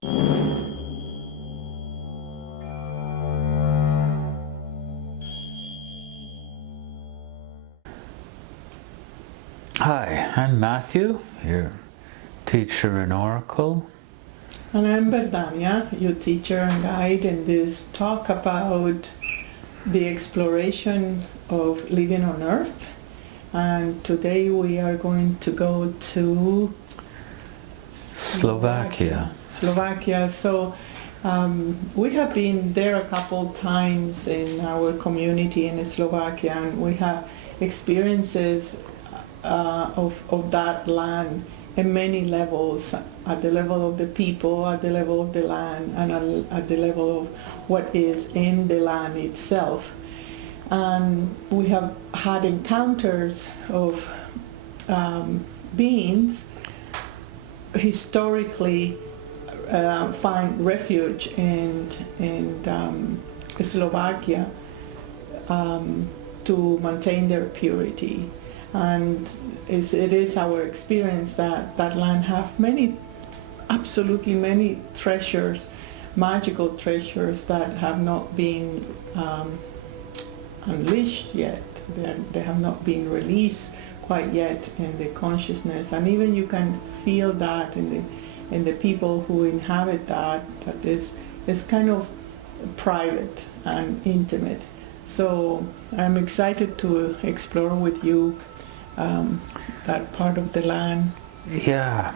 Hi, I'm Matthew, your teacher in Oracle. And I'm Berdhanya, your teacher and guide in this talk about the exploration of living on Earth. And today we are going to go to Slovakia. So we have been there a couple times in our community in Slovakia, and we have experiences of that land in many levels, at the level of the people, at the level of the land, and at the level of what is in the land itself. And we have had encounters of beings historically find refuge in Slovakia to maintain their purity. And it is our experience that that land have absolutely many treasures, magical treasures that have not been unleashed yet. They have not been released quite yet in the consciousness, and even you can feel that in the people who inhabit that is kind of private and intimate. So I'm excited to explore with you that part of the land. Yeah,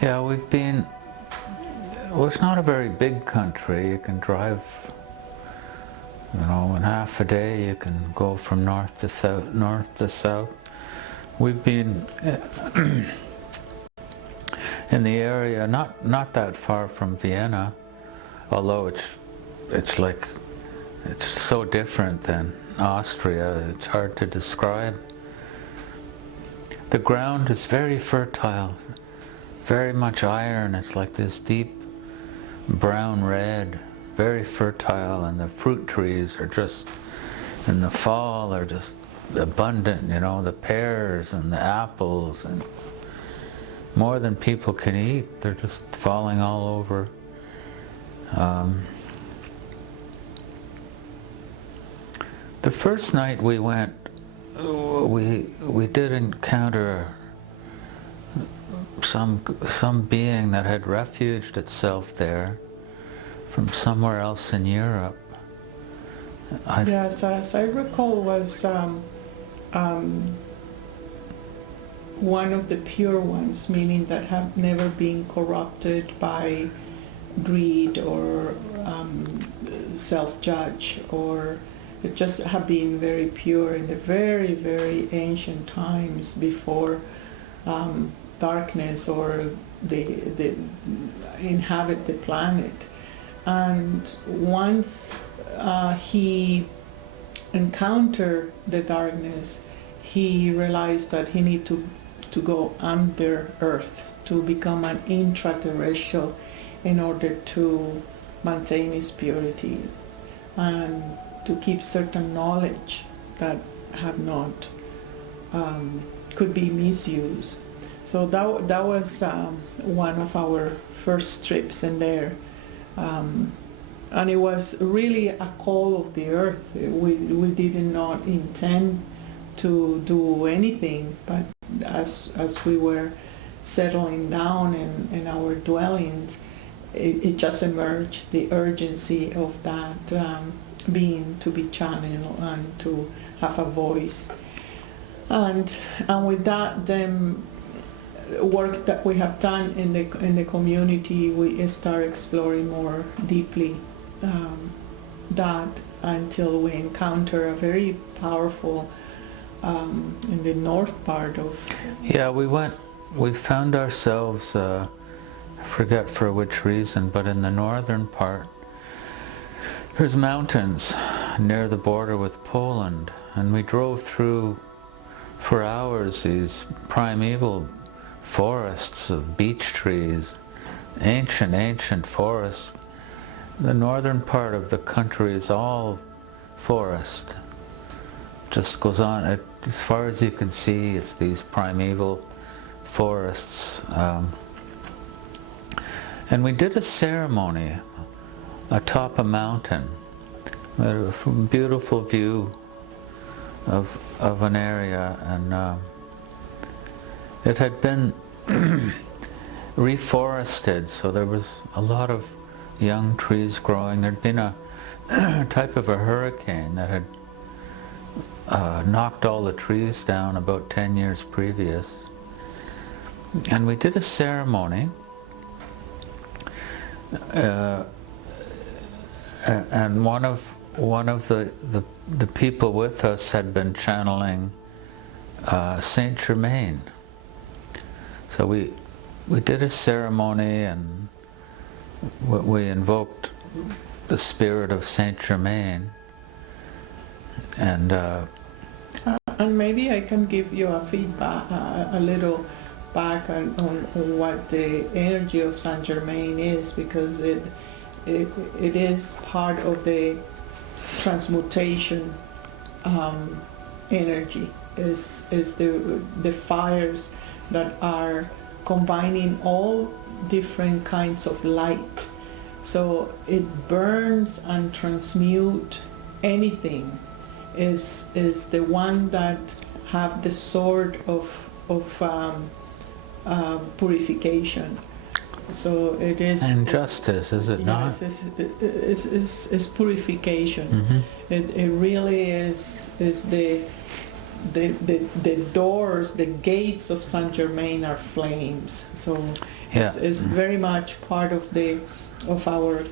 we've been, well, it's not a very big country. You can drive, in half a day you can go from north to south. We've been in the area, not that far from Vienna, although it's so different than Austria, it's hard to describe. The ground is very fertile, very much iron. It's like this deep brown red, very fertile, and the fruit trees are just, in the fall, are just abundant, the pears and the apples, and more than people can eat. They're just falling all over. The first night we went, we did encounter some being that had refuged itself there from somewhere else in Europe. Yes, as I recall, was one of the pure ones, meaning that have never been corrupted by greed or self-judge, or it just have been very pure in the very, very ancient times before darkness or the inhabit the planet. And once he encountered the darkness, he realized that he needed to go under earth, to become an intraterrestrial in order to maintain his purity and to keep certain knowledge that have not could be misused. So that was one of our first trips in there, and it was really a call of the earth. We did not intend to do anything, but as we were settling down in our dwellings, it just emerged, the urgency of that being to be channeled and to have a voice. And with that, then work that we have done in the community, we start exploring more deeply that until we encounter a very powerful in the north part of. Yeah, we found ourselves, I forget for which reason, but in the northern part, there's mountains near the border with Poland, and we drove through for hours these primeval forests of beech trees, ancient forests. The northern part of the country is all forest. Just goes on, as far as you can see, it's these primeval forests. And we did a ceremony atop a mountain. We had a beautiful view of an area, and it had been reforested, so there was a lot of young trees growing. There'd been a type of a hurricane that had knocked all the trees down about 10 years previous. And we did a ceremony, and one of the people with us had been channeling Saint Germain. So we did a ceremony, and we invoked the spirit of Saint Germain, and maybe I can give you a feedback, a little back on what the energy of Saint Germain is, because it is part of the transmutation energy. Is the fires that are combining all different kinds of light. So it burns and transmute anything. Is the one that have the sword of purification. So it is. And justice, is it not? Yes, it's purification. Mm-hmm. It really is the doors, the gates of Saint Germain are flames. So Yeah. it's very much part of our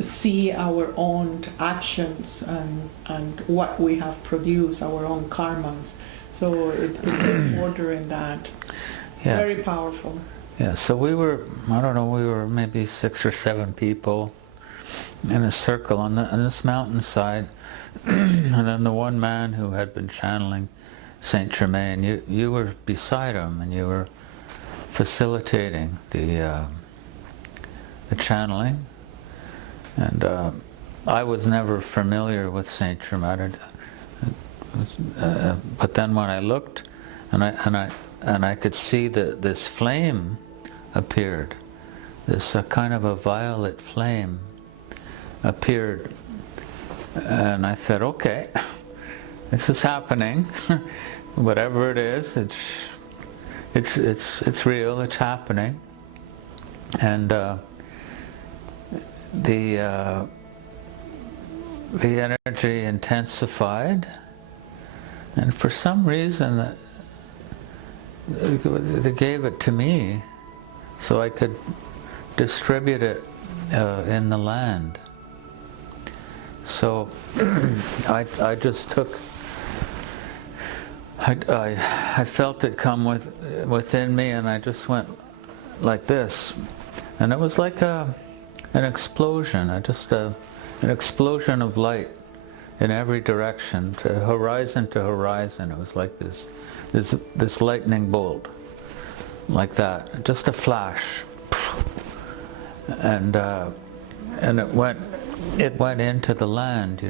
see our own actions and what we have produced, our own karmas. So it's order in that. Yes. Very powerful. Yeah, so we were maybe 6 or 7 people in a circle on this mountainside, and then the one man who had been channeling Saint Germain, you were beside him, and you were facilitating the channeling. And I was never familiar with Saint Germain, but then when I looked, and I could see that this flame appeared, this kind of a violet flame appeared, and I said, okay, this is happening. Whatever it is, it's real. It's happening, and the energy intensified, and for some reason they gave it to me so I could distribute it in the land. So I just took, I felt it come within me, and I just went like this, and it was like an explosion, an explosion of light in every direction, to horizon. It was like this lightning bolt, like that, just a flash, and it went into the land,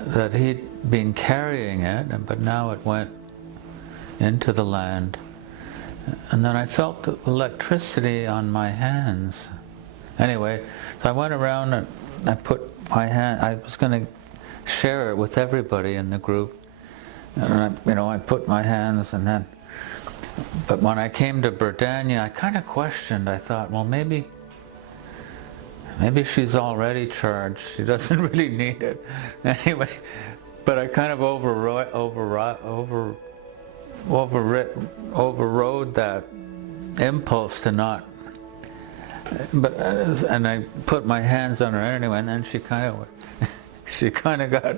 that he'd been carrying it, but now it went into the land. And then I felt electricity on my hands. Anyway, so I went around and I put my hand, I was going to share it with everybody in the group. And I put my hands, and then, but when I came to Berdhanya, I kind of questioned. I thought, well, maybe she's already charged. She doesn't really need it. Anyway, but I kind of overrode that impulse to not. But and I put my hands on her anyway, and then she kind of got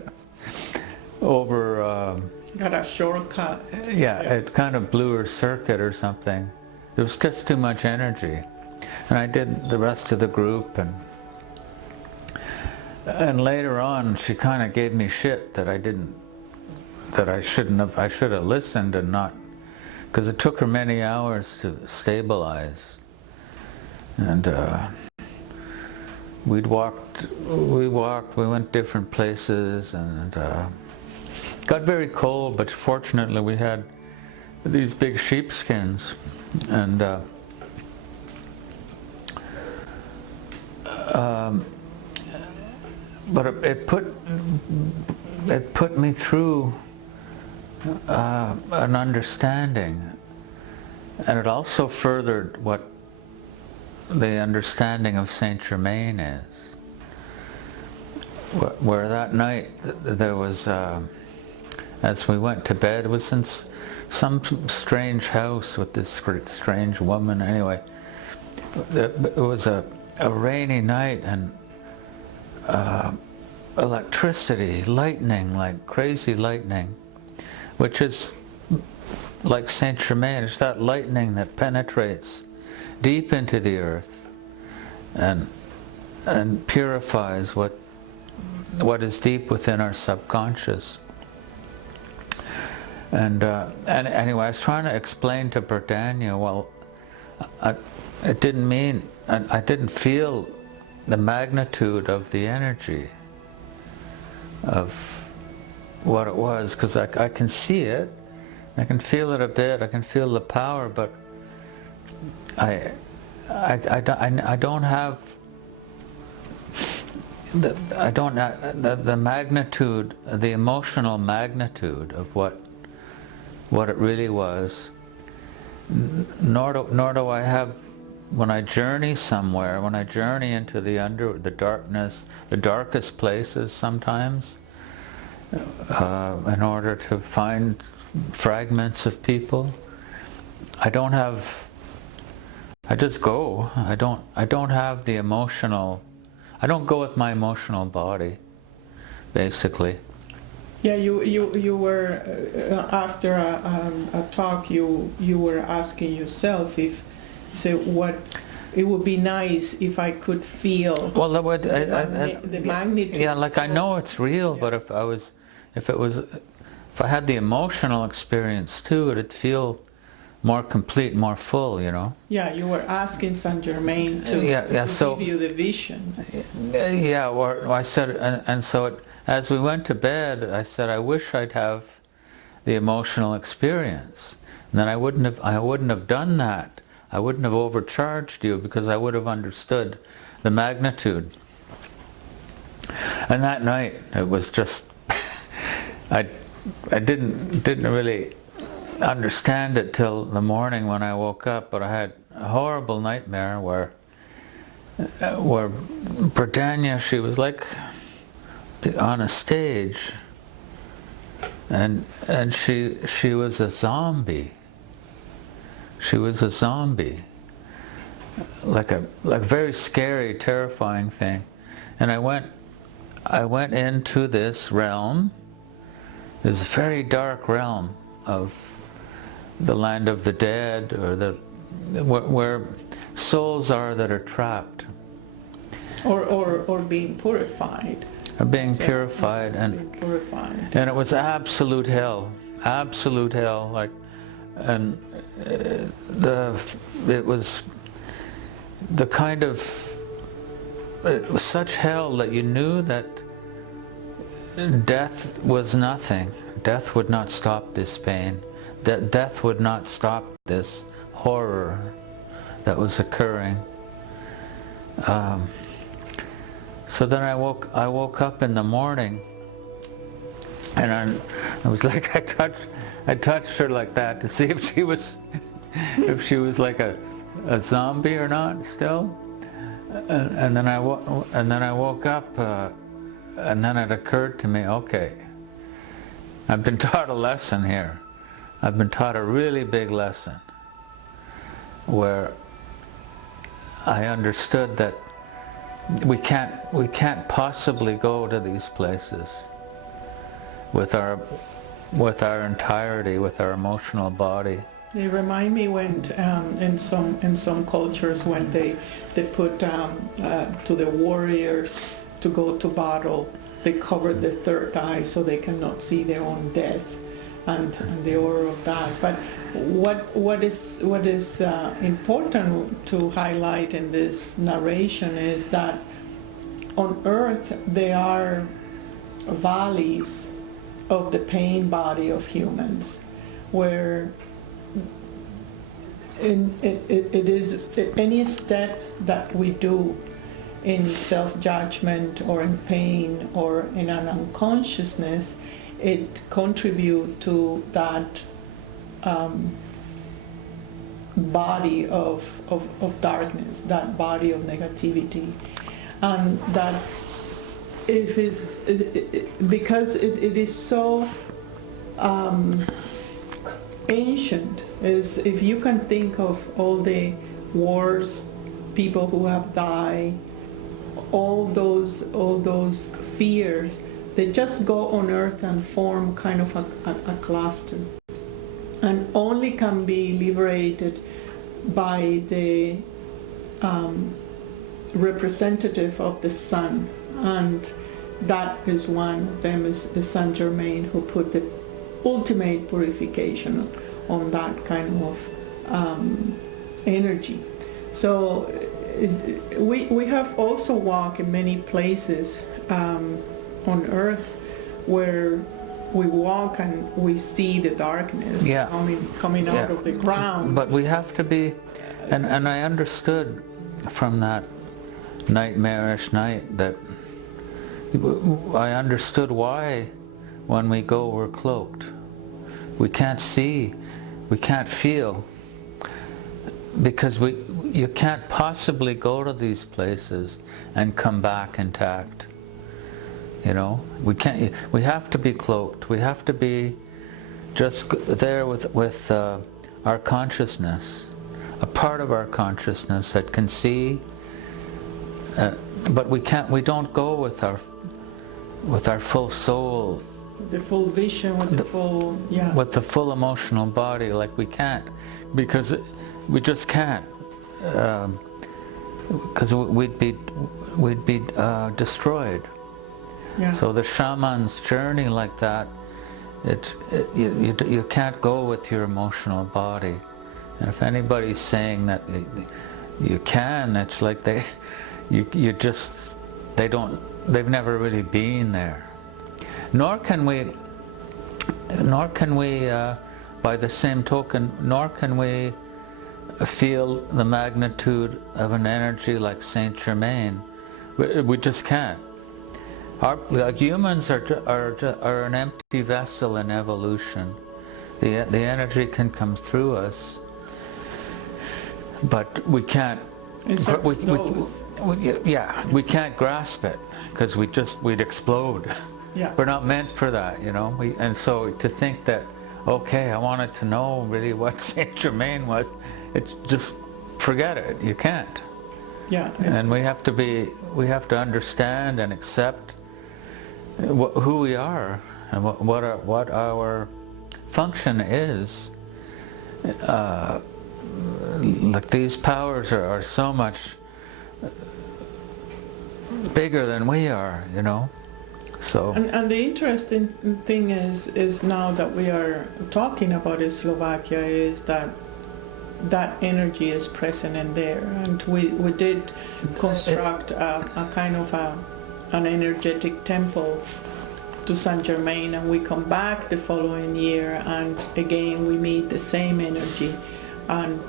over. Got a shortcut. Yeah, it kind of blew her circuit or something. It was just too much energy, and I did the rest of the group, and later on she kind of gave me shit that I should have listened and not, because it took her many hours to stabilize. And we went different places, and got very cold, but fortunately we had these big sheepskins, And but it put me through an understanding, and it also furthered what the understanding of Saint Germain is. Where that night there was, as we went to bed, it was in some strange house with this strange woman. Anyway, it was a rainy night, and electricity, lightning, like crazy lightning, which is like Saint Germain. It's that lightning that penetrates deep into the earth and purifies what is deep within our subconscious. And anyway, I was trying to explain to Berdhanya, well, it didn't mean, I didn't feel the magnitude of the energy of what it was, because I can see it, I can feel it a bit, I can feel the power, but I don't have the magnitude, the emotional magnitude of what it really was. Nor do I have, when I journey somewhere, when I journey into the darkness, the darkest places sometimes, in order to find fragments of people, I just go. I don't have the emotional, I don't go with my emotional body, basically. Yeah, you were after a talk, you were asking yourself if, what it would be nice if I could feel. Well, that would the magnitude. Yeah, like I know it's real, yeah. But if I had the emotional experience too, it'd feel more complete, more full, you know. Yeah, you were asking Saint Germain to give you the vision. Yeah, or I said, and so as we went to bed, I said, I wish I'd have the emotional experience. And then I wouldn't have done that. I wouldn't have overcharged you, because I would have understood the magnitude. And that night, it was just, I didn't really understand it till the morning when I woke up, but I had a horrible nightmare where Berdhanya, she was like on a stage, and she was a zombie. She was a zombie, like very scary, terrifying thing. And I went into this realm, this very dark realm of the land of the dead, or where souls are that are trapped, or being purified. Or being purified, and it was absolute hell, like, and it was the kind of, it was such hell that you knew that death was nothing. Death would not stop this pain. Death would not stop this horror that was occurring. So then I woke up in the morning, and I was like, I touched her like that to see if she was like a zombie or not still. And then I woke up, and then it occurred to me, okay, I've been taught a lesson here. I've been taught a really big lesson, where I understood that we can't possibly go to these places with our entirety, with our emotional body. They remind me when in some cultures, when they put to the warriors to go to battle, they cover the third eye so they cannot see their own death and the horror of that. But what is important to highlight in this narration is that on earth there are valleys of the pain body of humans, where it is any step that we do in self-judgment or in pain or in an unconsciousness, it contributes to that body of darkness, that body of negativity. And that if it's, because it is so ancient, is if you can think of all the wars, people who have died, all those fears, they just go on earth and form kind of a cluster, and only can be liberated by the representative of the sun, and that is one of them is Saint Germain, who put the ultimate purification on that kind of energy. So we have also walked in many places on earth where we walk and we see the darkness coming out of the ground. But we have to be, and I understood from that nightmarish night that I understood why when we go we're cloaked. We can't see, we can't feel, because you can't possibly go to these places and come back intact. You know, we can't. We have to be cloaked. We have to be just there with our consciousness, a part of our consciousness that can see. But we can't. We don't go with our full soul. The full vision, with the full emotional body, like we can't, because we just can't, because we'd be destroyed. Yeah. So the shaman's journey like that, you can't go with your emotional body. And if anybody's saying that you can, it's like they've never really been there. Nor can we, by the same token, nor can we feel the magnitude of an energy like Saint Germain. We just can't. Like humans are an empty vessel in evolution. The energy can come through us, but we can't. We can't grasp it, because we'd explode. Yeah. We're not meant for that, you know. And so to think that, okay, I wanted to know really what Saint Germain was, it's just forget it. You can't. Yeah. And we have to understand and accept who we are and what our function is. Like these powers are so much bigger than we are, you know. So. And the interesting thing is now that we are talking about Slovakia, is that energy is present in there, and we did construct a kind of an energetic temple to Saint Germain, and we come back the following year, and again we meet the same energy, and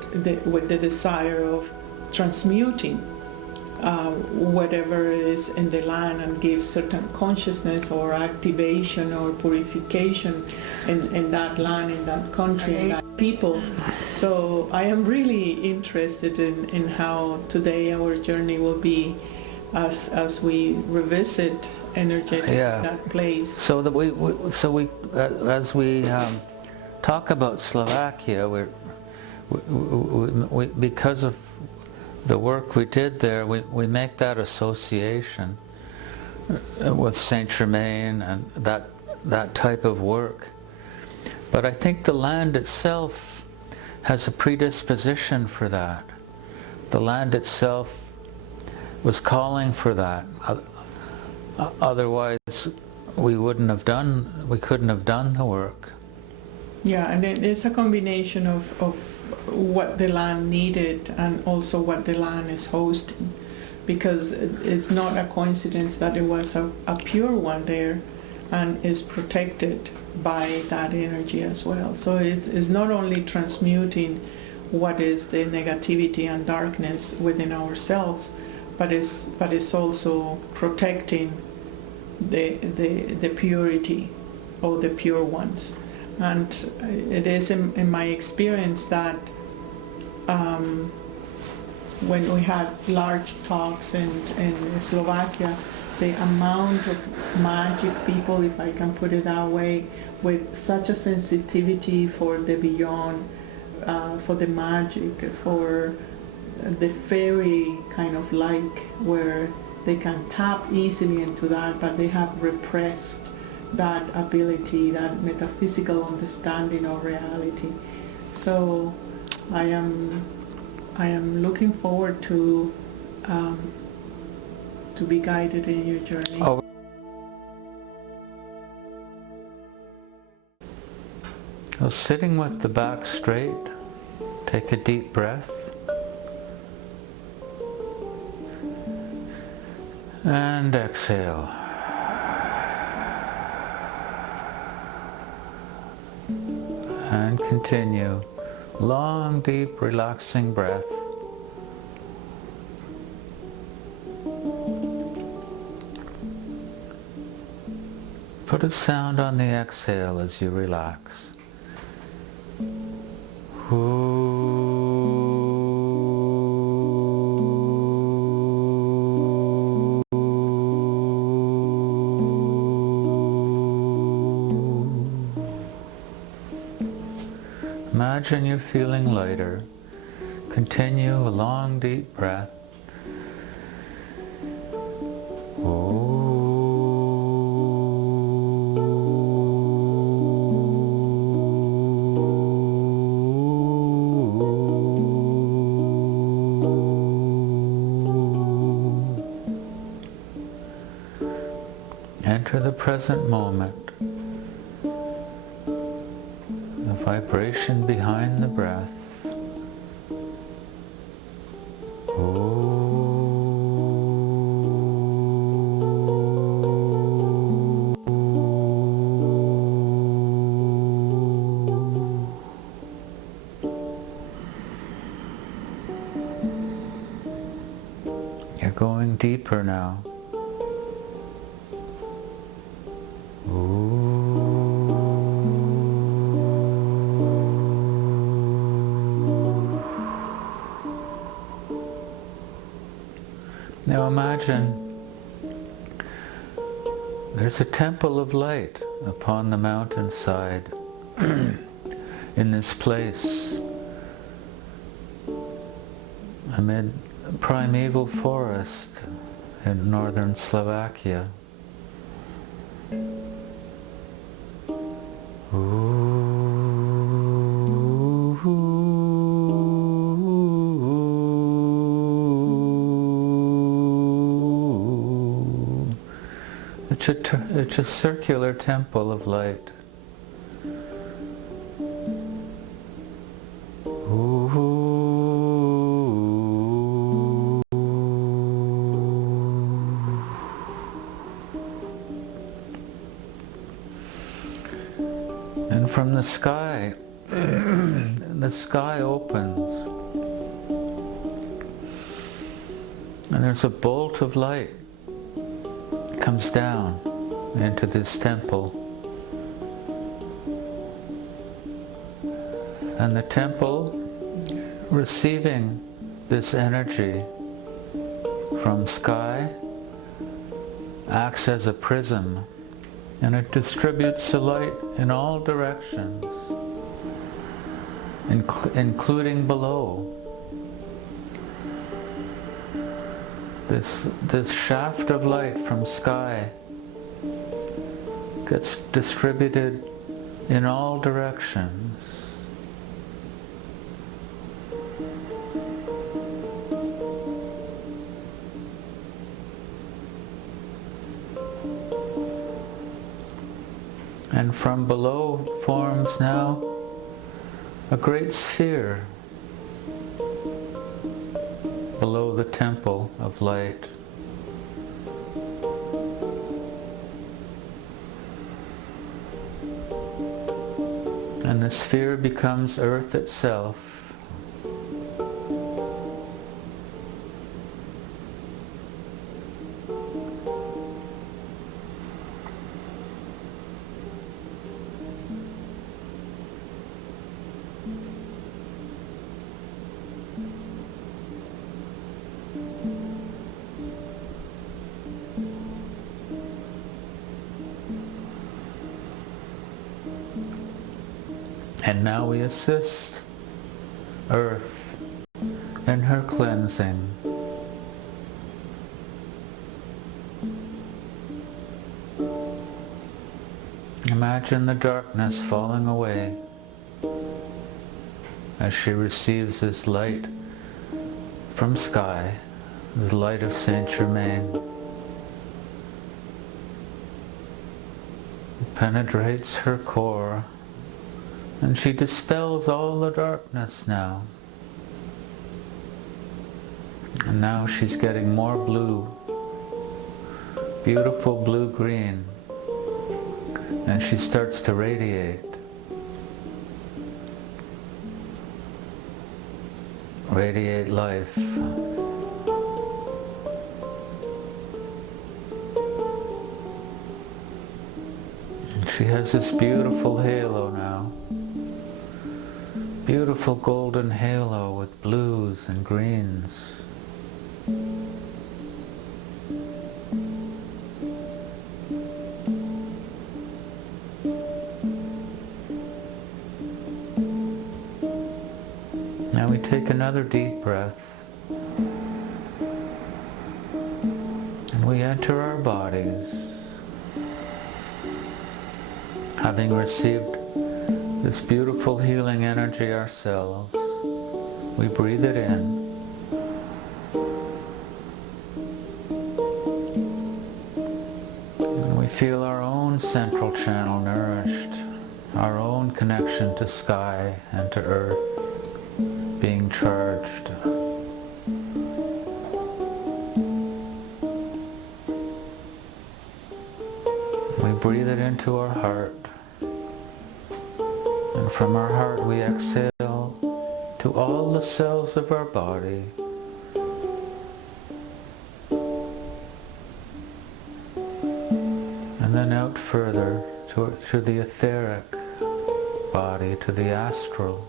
with the desire of transmuting whatever is in the land, and give certain consciousness or activation or purification in that land, in that country, in that people. So I am really interested in how today our journey will be as we revisit energetic that place. So that we as we talk about Slovakia, we because of the work we did there, we make that association with Saint Germain and that type of work. But I think the land itself has a predisposition for that. The land itself was calling for that. Otherwise, we couldn't have done the work. Yeah, and it's a combination of what the land needed and also what the land is hosting, because it's not a coincidence that it was a pure one there and is protected by that energy as well. So it is not only transmuting what is the negativity and darkness within ourselves, but it's also protecting the purity of the pure ones. And it is in my experience that when we had large talks in Slovakia, the amount of magic people, if I can put it that way, with such a sensitivity for the beyond, for the magic, for the fairy kind of like, where they can tap easily into that, but they have repressed that ability, that metaphysical understanding of reality. So I am looking forward to be guided in your journey. Oh. So sitting with the back straight, take a deep breath. And exhale. And continue. Long, deep, relaxing breath. Put a sound on the exhale as you relax. Imagine you're feeling lighter. Continue a long, deep breath. Enter the present moment. The vibration behind the breath. You're going deeper now. Now imagine there's a temple of light upon the mountainside in this place amid a primeval forest in northern Slovakia. It's a circular temple of light. And from the sky, the sky opens. And there's a bolt of light that comes down into this temple. And the temple, receiving this energy from sky, acts as a prism, and it distributes the light in all directions, including below. This shaft of light from sky gets distributed in all directions. And from below forms now a great sphere below the temple of light. And the sphere becomes earth itself. And now we assist Earth in her cleansing. Imagine the darkness falling away as she receives this light from sky, the light of Saint Germain. It penetrates her core, and she dispels all the darkness now. And now she's getting more blue, beautiful blue-green, and she starts to radiate. Radiate life. And she has this beautiful halo now. Beautiful golden halo with blues and greens. Now we take another deep breath and we enter our bodies, having received this beautiful healing energy ourselves. We breathe it in. And we feel our own central channel nourished, our own connection to sky and to earth being charged. We breathe it into our heart, and from our heart we exhale to all the cells of our body. And then out further to the etheric body, to the astral,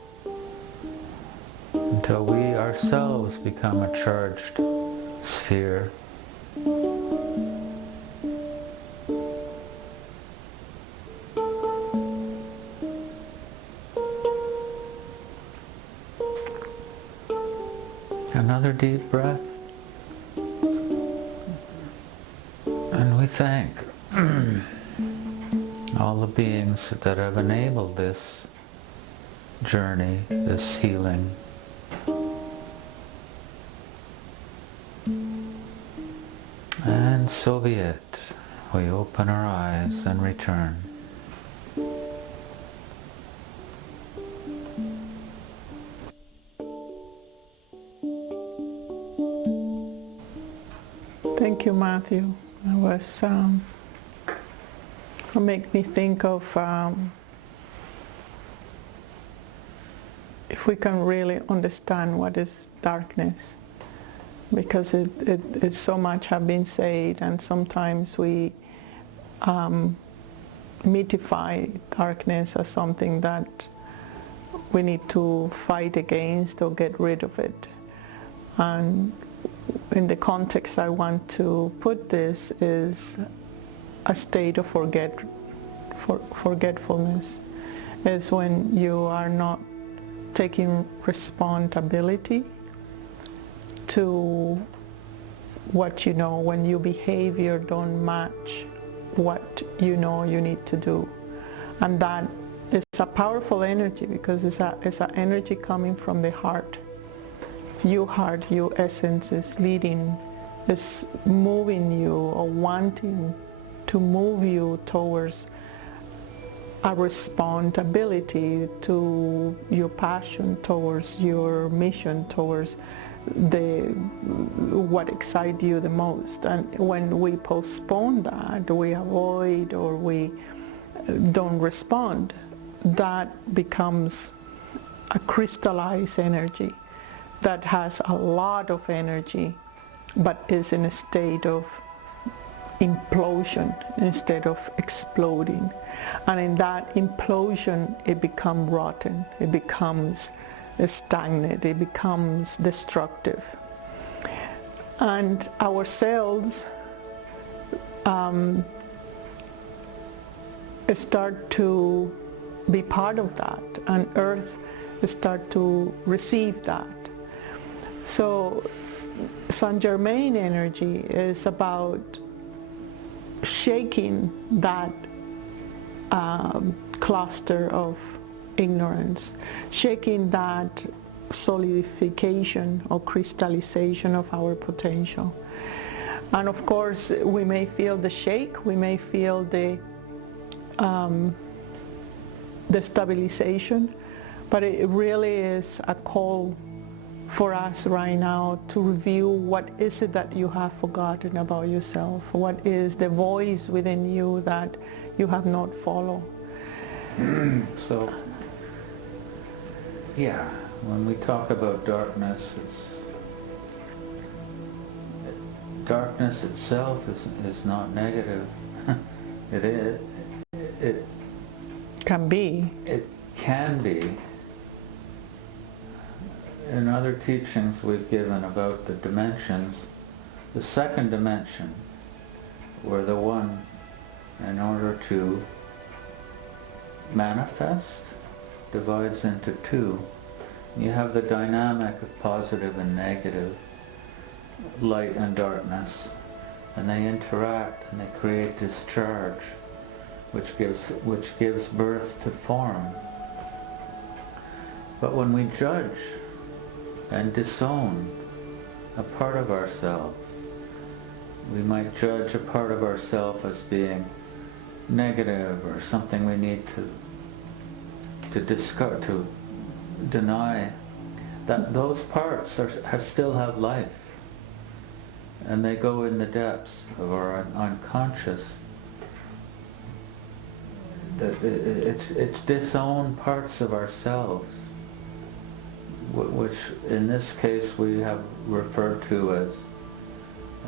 until we ourselves become a charged sphere. Another deep breath, and we thank all the beings that have enabled this journey, this healing. And so be it. We open our eyes and return. Thank you, Matthew. It was it made me think of if we can really understand what is darkness, because it so much have been said, and sometimes we mythify darkness as something that we need to fight against or get rid of it. And in the context I want to put this is a state of forgetfulness. Is when you are not taking responsibility to what you know, when your behavior don't match what you know you need to do. And that is a powerful energy, because it's an energy coming from the heart. Your heart, your essence is leading, is moving you or wanting to move you towards a responsibility to your passion, towards your mission, towards what excites you the most. And when we postpone that, we avoid or we don't respond, that becomes a crystallized energy that has a lot of energy but is in a state of implosion instead of exploding. And in that implosion, it becomes rotten, it becomes stagnant, it becomes destructive. And our cells start to be part of that, and Earth start to receive that. So Saint Germain energy is about shaking that cluster of ignorance, shaking that solidification or crystallization of our potential. And of course, we may feel the shake, we may feel the stabilization, but it really is a call for us right now to review what is it that you have forgotten about yourself, what is the voice within you that you have not followed. So, yeah, when we talk about darkness, darkness itself is not negative. It can be. It can be. In other teachings we've given about the dimensions, the second dimension, where the one, in order to manifest, divides into two. You have the dynamic of positive and negative, light and darkness, and they interact and they create discharge, which gives birth to form. But when we judge and disown a part of ourselves, we might judge a part of ourselves as being negative or something we need to discard, to deny. That those parts still have life, and they go in the depths of our unconscious. It's disowned parts of ourselves, which in this case we have referred to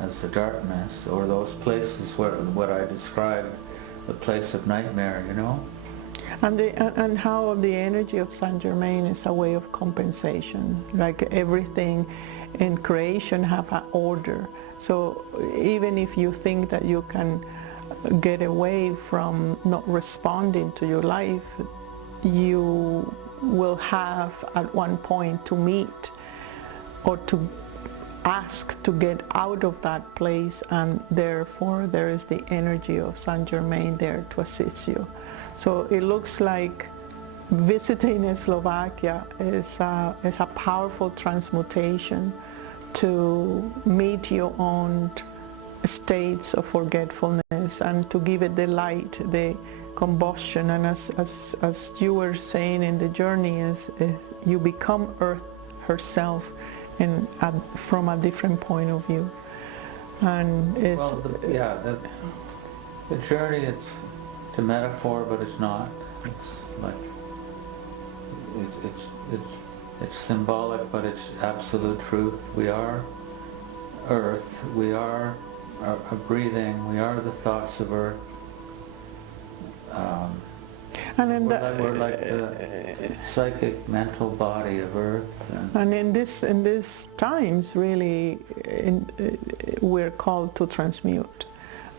as the darkness, or those places where what I described, the place of nightmare, you know. And how the energy of Saint Germain is a way of compensation. Like everything in creation have an order. So even if you think that you can get away from not responding to your life, you will have at one point to meet or to ask to get out of that place, and therefore there is the energy of Saint Germain there to assist you. So it looks like visiting Slovakia is a powerful transmutation to meet your own states of forgetfulness and to give it the light, the combustion. And as you were saying in the journey, is you become Earth herself from a different point of view. And it's, well, the journey, it's a metaphor, but it's not. It's like it's symbolic, but it's absolute truth. We are Earth. We are our breathing. We are the thoughts of Earth. We're like the psychic, mental body of Earth. And in this times, really, we're called to transmute.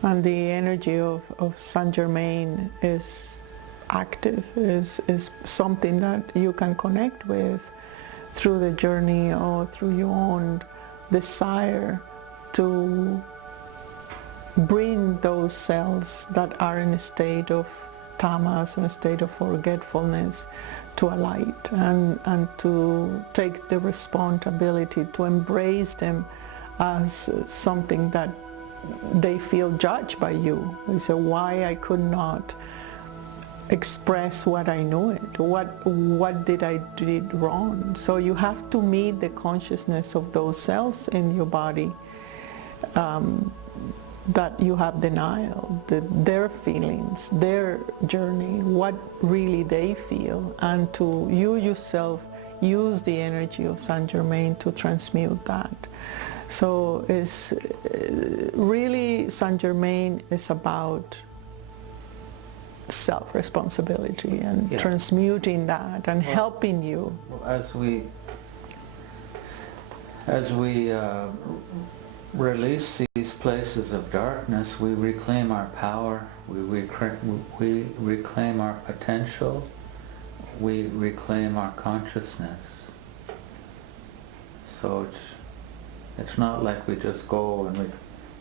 And the energy of Saint Germain is active, is something that you can connect with through the journey or through your own desire to bring those cells that are in a state of tamas, in a state of forgetfulness, to a light, and to take the responsibility to embrace them as something that they feel judged by you. They say, why I could not express what I know it, what did I did wrong. So you have to meet the consciousness of those cells in your body that you have denial, their feelings, their journey, what really they feel, and to you yourself use the energy of Saint Germain to transmute that. So it's really, Saint Germain is about self-responsibility and transmuting that and helping you. As we release these places of darkness, we reclaim our power, we reclaim our potential, we reclaim our consciousness. So it's not like we just go and we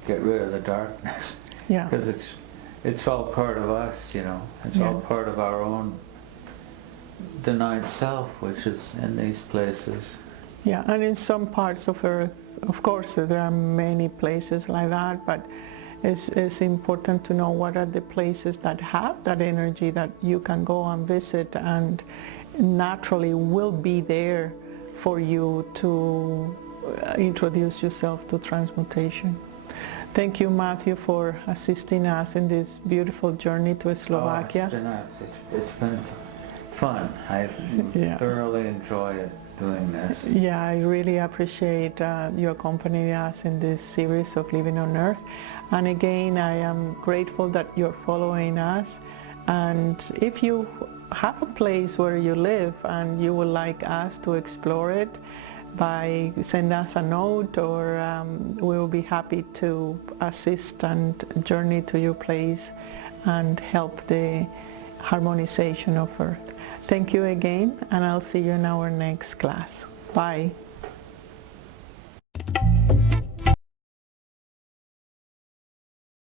get rid of the darkness. Yeah. Because it's all part of us, you know. It's all part of our own denied self, which is in these places. Yeah, and in some parts of Earth, of course, there are many places like that, but it's important to know what are the places that have that energy that you can go and visit, and naturally will be there for you to introduce yourself to transmutation. Thank you, Matthew, for assisting us in this beautiful journey to Slovakia. It's been fun. I've thoroughly enjoyed doing this. Yeah, I really appreciate you accompanying us in this series of Living on Earth. And again, I am grateful that you're following us. And if you have a place where you live and you would like us to explore it, send us a note, or we will be happy to assist and journey to your place and help the harmonization of Earth. Thank you again, and I'll see you in our next class. Bye.